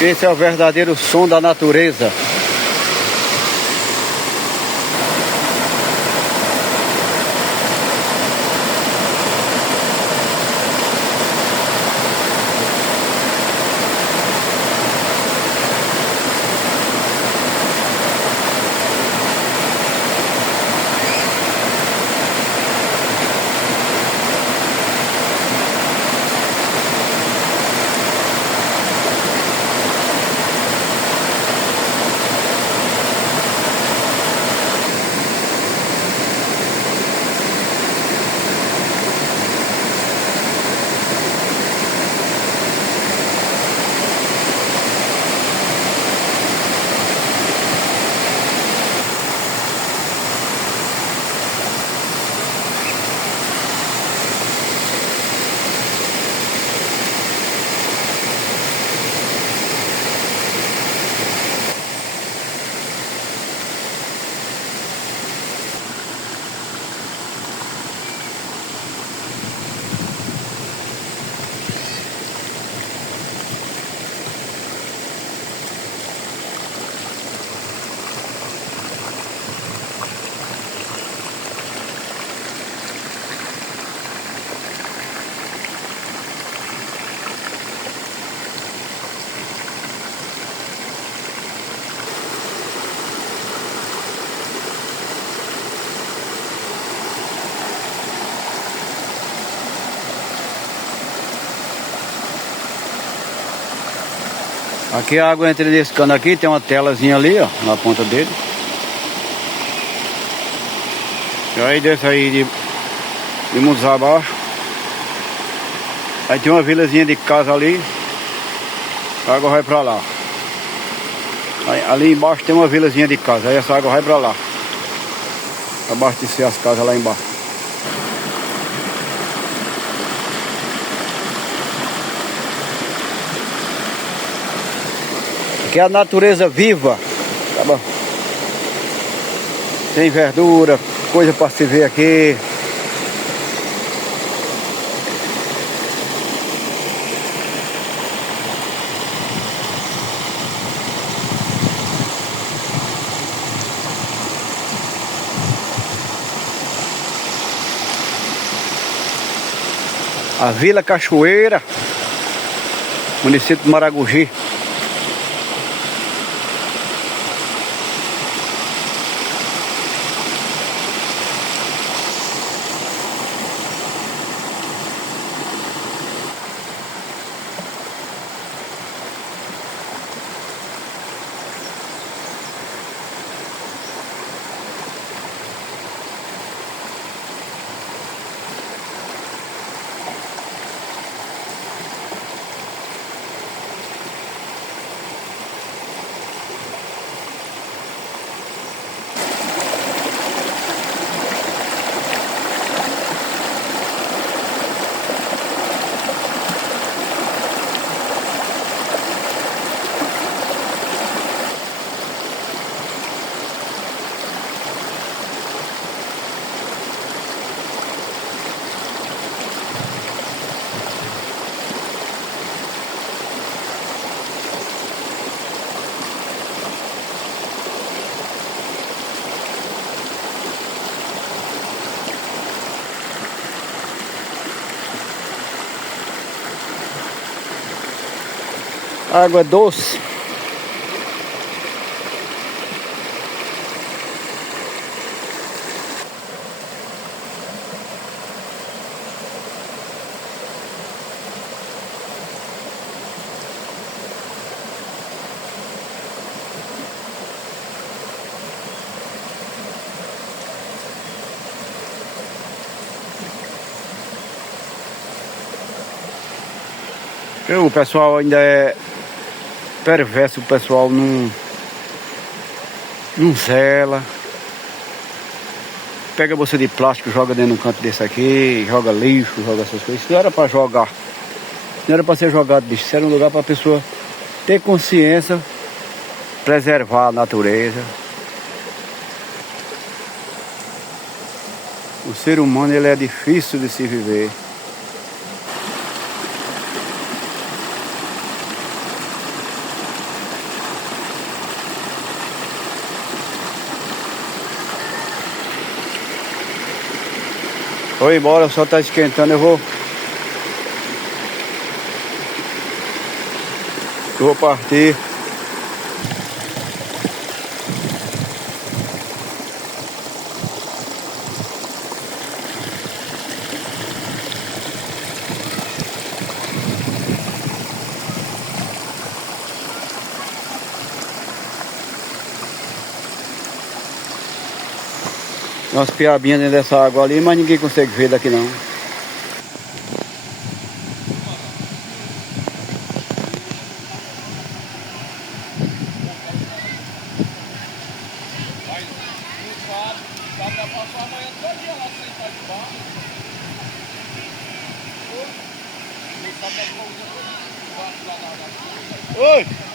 Esse é o verdadeiro som da natureza. Aqui a água entra nesse cano aqui, tem uma telazinha ali, ó, na ponta dele. E aí desce aí de mundos abaixo. Aí tem uma vilazinha de casa ali. A água vai pra lá. Aí, ali embaixo tem uma vilazinha de casa. Aí essa água vai pra lá. Abastecer as casas lá embaixo. Aqui é a natureza viva, tá bom? Tem verdura, coisa para se ver aqui. A Vila Cachoeira, município de Maragogi. Água doce. O pessoal ainda é perverso, o pessoal não zela. Pega bolsa de plástico, joga dentro de um canto desse aqui, joga lixo, joga essas coisas. Isso não era para jogar, não era para ser jogado, bicho. Isso era um lugar para a pessoa ter consciência, preservar a natureza. O ser humano, ele é difícil de se viver. Vou embora, o sol tá esquentando, eu vou partir. Umas piabinhas dentro dessa água ali, mas ninguém consegue ver daqui não. Oi!